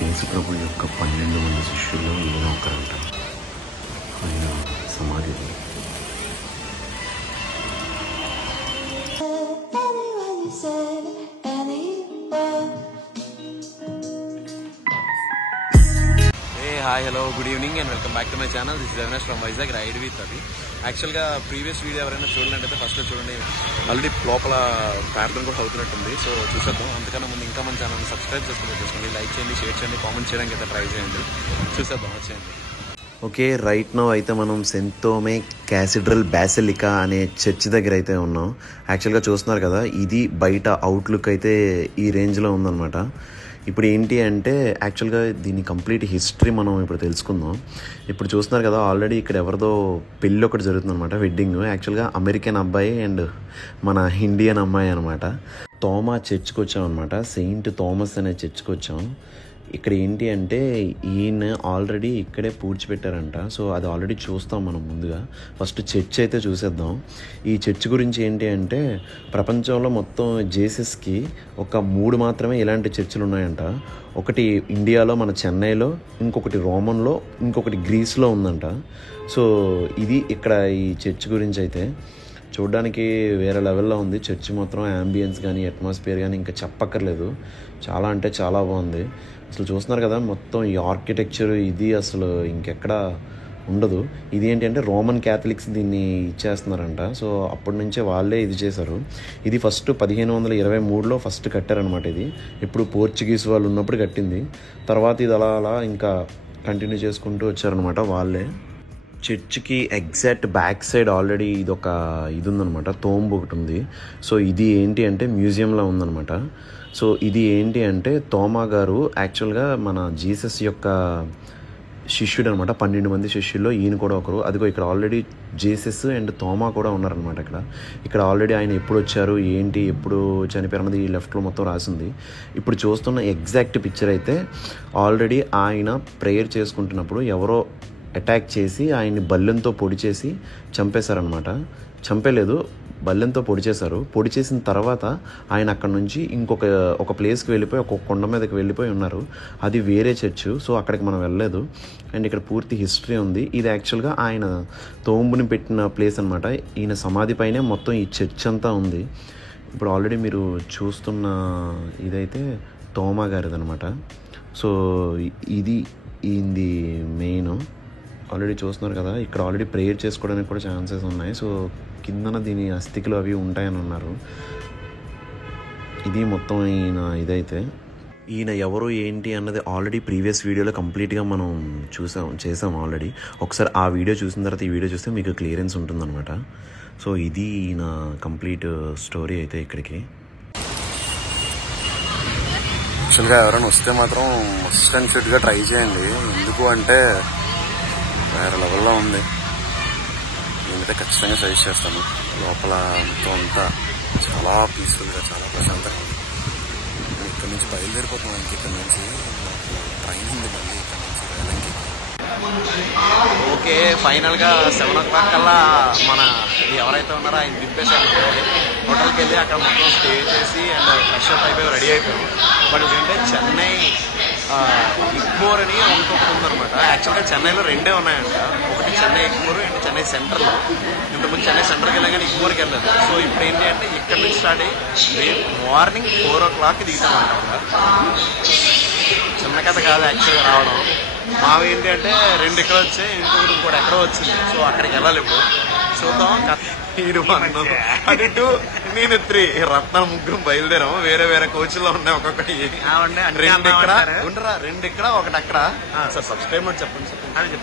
యేసుప్రభు యొక్క 12 మంది శిష్యుల్లో ఈయన ఒకరంట. ఆయన సమాధిలో hi hello good evening and welcome back to my channel. This is Avinash from Vizag ride with Avi. యాక్చువల్గా ప్రీవియస్ వీడియో ఎవరైనా చూడలేంటే ఫస్ట్ చూడండి, ఆల్రెడీ లోపల ప్రార్థన కూడా అవుతున్నట్టుంది. సో చూసేద్దాం. అంతకన్నా ముందు ఇంకా మన ఛానల్ సబ్స్క్రైబ్ చేసుకోండి, లైక్ చేయండి, షేర్ చేయండి, కామెంట్ చేయడానికి అయితే ట్రై చేయండి. చూసేద్దాం, వచ్చేయండి. ఓకే, రైట్ నౌ అయితే మనం సెయింట్ థోమే క్యాథీడ్రల్ బాసిలికా అనే చర్చ్ దగ్గర అయితే ఉన్నాం. యాక్చువల్గా చూస్తున్నారు కదా, ఇది బయట అవుట్లుక్ అయితే ఈ రేంజ్లో ఉందన్నమాట. ఇప్పుడు ఏంటి అంటే యాక్చువల్గా దీని కంప్లీట్ హిస్టరీ మనం ఇప్పుడు తెలుసుకుందాం. ఇప్పుడు చూస్తున్నారు కదా, ఆల్రెడీ ఇక్కడ ఎవరిదో పెళ్ళి ఒకటి జరుగుతుంది అనమాట, వెడ్డింగ్. యాక్చువల్గా అమెరికన్ అబ్బాయి అండ్ మన ఇండియన్ అమ్మాయి అనమాట. థోమా చర్చ్కి వచ్చాం అనమాట, సెయింట్ థామస్ అనే చర్చ్కి వచ్చాం. ఇక్కడ ఏంటి అంటే ఈయన ఆల్రెడీ ఇక్కడే పూడ్చిపెట్టారంట. సో అది ఆల్రెడీ చూస్తాం మనం ముందుగా. ఫస్ట్ చర్చ్ అయితే చూసేద్దాం. ఈ చర్చ్ గురించి ఏంటి అంటే ప్రపంచంలో మొత్తం జేసస్కి ఒక 3 మాత్రమే ఇలాంటి చర్చిలు ఉన్నాయంట. ఒకటి ఇండియాలో మన చెన్నైలో, ఇంకొకటి రోమన్లో, ఇంకొకటి గ్రీస్లో ఉందంట. సో ఇది ఇక్కడ ఈ చర్చ్ గురించి అయితే చూడడానికి వేరే లెవెల్లో ఉంది. చర్చ్ మాత్రం యాంబియన్స్ కానీ అట్మాస్ఫియర్ కానీ ఇంకా చెప్పక్కర్లేదు, చాలా అంటే చాలా బాగుంది. అసలు చూస్తున్నారు కదా, మొత్తం ఈ ఆర్కిటెక్చర్ ఇది అసలు ఇంకెక్కడ ఉండదు. ఇది ఏంటంటే రోమన్ క్యాథలిక్స్ దీన్ని ఇచ్చేస్తున్నారంట. సో అప్పటి నుంచే వాళ్ళే ఇది చేశారు. ఇది ఫస్ట్ 1523లో ఫస్ట్ కట్టారనమాట. ఇది ఇప్పుడు పోర్చుగీస్ వాళ్ళు ఉన్నప్పుడు కట్టింది. తర్వాత ఇది అలా అలా ఇంకా కంటిన్యూ చేసుకుంటూ వచ్చారనమాట వాళ్ళే. చర్చ్కి ఎగ్జాక్ట్ బ్యాక్ సైడ్ ఆల్రెడీ ఇది ఉందనమాట, తోంబు ఒకటి ఉంది. సో ఇది ఏంటి అంటే మ్యూజియంలో ఉందనమాట. సో ఇది ఏంటి అంటే థోమా గారు యాక్చువల్గా మన జీసస్ యొక్క శిష్యుడు అనమాట. 12 మంది శిష్యుల్లో ఈయన కూడా ఒకరు. అదిగో ఇక్కడ ఆల్రెడీ జీసస్ అండ్ థోమా కూడా ఉన్నారనమాట. ఇక్కడ ఆల్రెడీ ఆయన ఎప్పుడు వచ్చారు, ఏంటి, ఎప్పుడు చనిపోయారు అన్నది ఈ లెఫ్ట్లో మొత్తం రాసింది. ఇప్పుడు చూస్తున్న ఎగ్జాక్ట్ పిక్చర్ అయితే ఆల్రెడీ ఆయన ప్రేయర్ చేసుకుంటున్నప్పుడు ఎవరో అటాక్ చేసి ఆయన్ని బల్లెంతో పొడి చేసి చంపేశారనమాట. చంపేలేదు, బల్లెంతో పొడి చేశారు. పొడి చేసిన తర్వాత ఆయన అక్కడ నుంచి ఒక ప్లేస్కి వెళ్ళిపోయి ఒక కొండ మీదకి వెళ్ళిపోయి ఉన్నారు. అది వేరే చర్చ్. సో అక్కడికి మనం వెళ్ళలేదు. అండ్ ఇక్కడ పూర్తి హిస్టరీ ఉంది. ఇది యాక్చువల్గా ఆయన తోంబుని పెట్టిన ప్లేస్ అనమాట. ఈయన సమాధి పైనే మొత్తం ఈ చర్చ్ అంతా ఉంది. ఇప్పుడు ఆల్రెడీ మీరు చూస్తున్న ఇదైతే థోమా గారిదనమాట. సో ఇది ఈయనది మెయిన్. ఆల్రెడీ చూస్తున్నారు కదా, ఇక్కడ ఆల్రెడీ ప్రేయర్ చేసుకోవడానికి కూడా ఛాన్సెస్ ఉన్నాయి. సో కిందన దీని అస్థికలు అవి ఉంటాయని అన్నారు. ఇది మొత్తం ఇదైతే ఈయన ఎవరు ఏంటి అన్నది ఆల్రెడీ ప్రీవియస్ వీడియోలో కంప్లీట్గా మనం చేసాం ఆల్రెడీ. ఒకసారి ఆ వీడియో చూసిన తర్వాత ఈ వీడియో చూస్తే మీకు క్లియరెన్స్ ఉంటుందన్నమాట. సో ఇది ఈయన కంప్లీట్ స్టోరీ అయితే ఇక్కడికి. యాక్చువల్గా ఎవరైనా వస్తే మాత్రం మస్ట్ అండ్ షుడ్గా ట్రై చేయండి. ఎందుకు అంటే వేరే లెవెల్లో ఉంది. నేనైతే ఖచ్చితంగా సజెస్ట్ చేస్తాను. లోపల మొత్తం అంతా చాలా పీస్ఫుల్గా, చాలా ప్రశాంతంగా ఉంది. ఇక్కడ నుంచి బయలుదేరిపోతున్నాం. ఇక్కడ నుంచి ట్రైన్ ఉంది మళ్ళీ ఇక్కడ నుంచి వేలంకి. ఓకే, ఫైనల్గా 7 o'clock కల్లా మన ఎవరైతే ఉన్నారో ఆయన దింపేసారు. హోటల్కి వెళ్ళి అక్కడ మొత్తం స్టే చేసి అండ్ ఫ్రెష్ అప్ అయిపోయి రెడీ అయిపోయాం. బట్ ఏంటంటే చెన్నై ఇగ్మోర్ అని ఇంకొకటి ఉందనమాట. యాక్చువల్గా చెన్నైలో 2 ఉన్నాయంట. ఒకటి చెన్నై ఇగ్మోర్ అండ్ చెన్నై సెంట్రల్లో. ఇంతకుముందు చెన్నై సెంట్రల్కి వెళ్ళాం కానీ ఇగ్మోర్కి వెళ్ళలేదు. సో ఇప్పుడు ఏంటి అంటే ఇక్కడ నుంచి స్టార్ట్ అయ్యి రేపు మార్నింగ్ 4 o'clock దిగుతామంట. చిన్న కథ కాదు యాక్చువల్గా రావడం. మావి ఏంటి అంటే 2 ఇక్కడ వచ్చాయి, ఇంకోటి ఎక్కడో వచ్చింది. సో అక్కడికి వెళ్ళాలి ఇప్పుడు. చూద్దాం. ఇది 1, అది 2, నేను 3. రత్న ముగ్గురు బయలుదేరాము. వేరే వేరే కోచ్ల్లో ఉన్నాయి. ఒక్కొక్కటి 2 ఇక్కడ ఉండరా, 2 ఇక్కడ, 1 అక్కడ. సార్ సబ్స్క్రైబ్ చెప్పండి.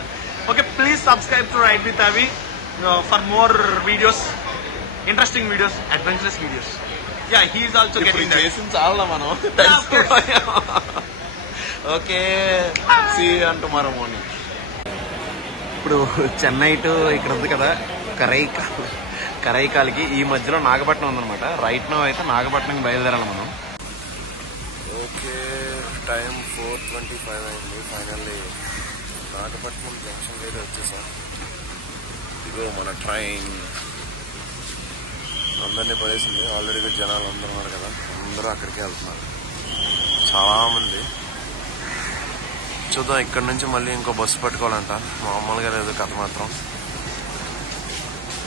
Okay, please subscribe to ride with Avi for more videos, interesting videos, adventurous videos. Yeah, he is also getting చేసింది చాలా మనం. Okay, see you on tomorrow morning. ఇప్పుడు చెన్నై టు ఇక్కడ ఉంది కదా కరైకాల్కి ఈ మధ్యలో నాగపట్నం ఉందన్నమాట. రైట్ నో అయితే నాగపట్నంకి బయలుదేరాలి మనం. ఓకే, టైం 4:25 అయింది. ఫైనల్లీ నాగపట్నం జంక్షన్ అయితే వచ్చేసాం. ఇదిగో మన ట్రైన్ అందరినీ పడేసింది. ఆల్రెడీ జనాలు అందరూ ఉన్నారు కదా, అందరూ అక్కడికే వెళ్తున్నారు చాలామంది. చూద్దాం. ఇక్కడ నుంచి మళ్ళీ ఇంకో బస్సు పట్టుకోవాలంట. మామూలుగా లేదు కథ మాత్రం.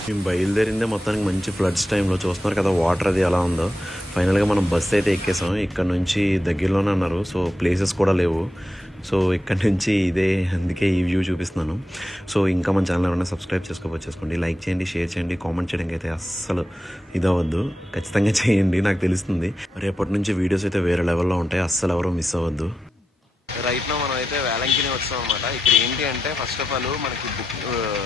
మేము బయలుదేరిందే మొత్తానికి మంచి ఫ్లడ్స్ టైంలో. చూస్తున్నారు కదా వాటర్ అది ఎలా ఉందో. ఫైనల్గా మనం బస్సు అయితే ఎక్కేసాం. ఇక్కడ నుంచి దగ్గరలోనే అన్నారు, సో ప్లేసెస్ కూడా లేవు. సో ఇక్కడ నుంచి ఇదే, అందుకే ఈ వ్యూ చూపిస్తున్నాను. సో ఇంకా మన ఛానల్ ఎవరైనా సబ్స్క్రైబ్ చేసుకోండి, లైక్ చేయండి, షేర్ చేయండి, కామెంట్ చేయడానికి అయితే అస్సలు ఇదవద్దు. ఖచ్చితంగా చేయండి, నాకు తెలుస్తుంది. రేపటి నుంచి వీడియోస్ అయితే వేరే లెవెల్లో ఉంటాయి, అస్సలు ఎవరో మిస్ అవ్వద్దు. రైట్ నా మనం అయితే వేలంకిని వచ్చాం అనమాట. ఇక్కడ ఏంటి అంటే ఫస్ట్ ఆఫ్ ఆల్ మనకి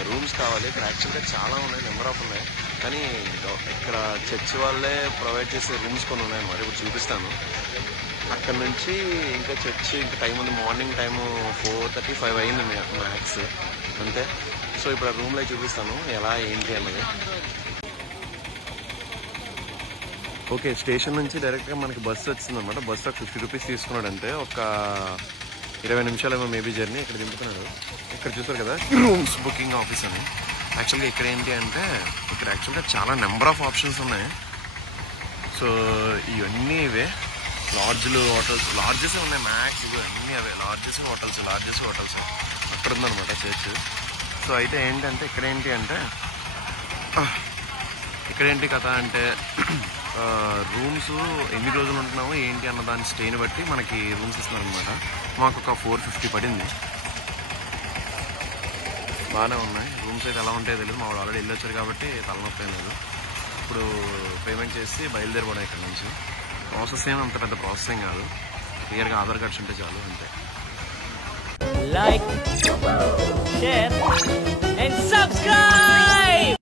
రూమ్స్ కావాలి. ఇక్కడ యాక్చువల్గా చాలా ఉన్నాయి, నెంబర్ ఆఫ్ ఉన్నాయి. కానీ ఇక్కడ చర్చ్ వాళ్ళే ప్రొవైడ్ చేసే రూమ్స్ కొన్ని ఉన్నాయి అన్నమాట. ఇప్పుడు చూపిస్తాను. అక్కడ నుంచి ఇంకా చర్చ్ ఇంకా టైం ఉంది. మార్నింగ్ టైము 4:30, 5 అయింది మ్యాక్స్ అంతే. సో ఇప్పుడు ఆ రూమ్లో చూపిస్తాను ఎలా ఏంటి అన్నది. ఓకే, స్టేషన్ నుంచి డైరెక్ట్గా మనకి బస్సు వచ్చింది అనమాట. బస్సు ఒక 50 రూపీస్ తీసుకున్నాడు అంటే. ఒక 20 నిమిషాలేమో మేబీ జర్నీ. ఇక్కడ దింపుతున్నాడు. ఇక్కడ చూస్తారు కదా రూమ్స్ బుకింగ్ ఆఫీస్ అని. యాక్చువల్గా ఇక్కడ ఏంటి అంటే ఇక్కడ యాక్చువల్గా చాలా నెంబర్ ఆఫ్ ఆప్షన్స్ ఉన్నాయి. సో ఇవన్నీ ఇవే లాడ్జ్లు, హోటల్స్. లాడ్జెస్ ఉన్నాయి మ్యాక్స్, ఇవి అన్నీ అవే లాడ్జెస్ హోటల్స్ అక్కడ ఉందన్నమాట చర్చ్. సో అయితే ఏంటంటే ఇక్కడ ఏంటి కథ అంటే రూమ్స్ ఎన్ని రోజులు ఉంటున్నామో ఏంటి అన్న దాని స్టేని బట్టి మనకి రూమ్స్ ఇస్తున్నారు అనమాట. మాకు ఒక 450 పడింది. బాగానే ఉన్నాయి రూమ్స్. అయితే ఎలా ఉంటాయో తెలియదు, మా వాళ్ళు ఆల్రెడీ వెళ్ళొచ్చారు కాబట్టి తలనొప్పి లేదు. ఇప్పుడు పేమెంట్ చేసి బయలుదేరిపోవడం ఇక్కడ నుంచి. ప్రాసెస్ ఏమి అంత పెద్ద ప్రాసెస్ ఏం కాదు, క్లియర్గా ఆధార్ కార్డ్స్ ఉంటే చాలు అంతే. Like, share and subscribe.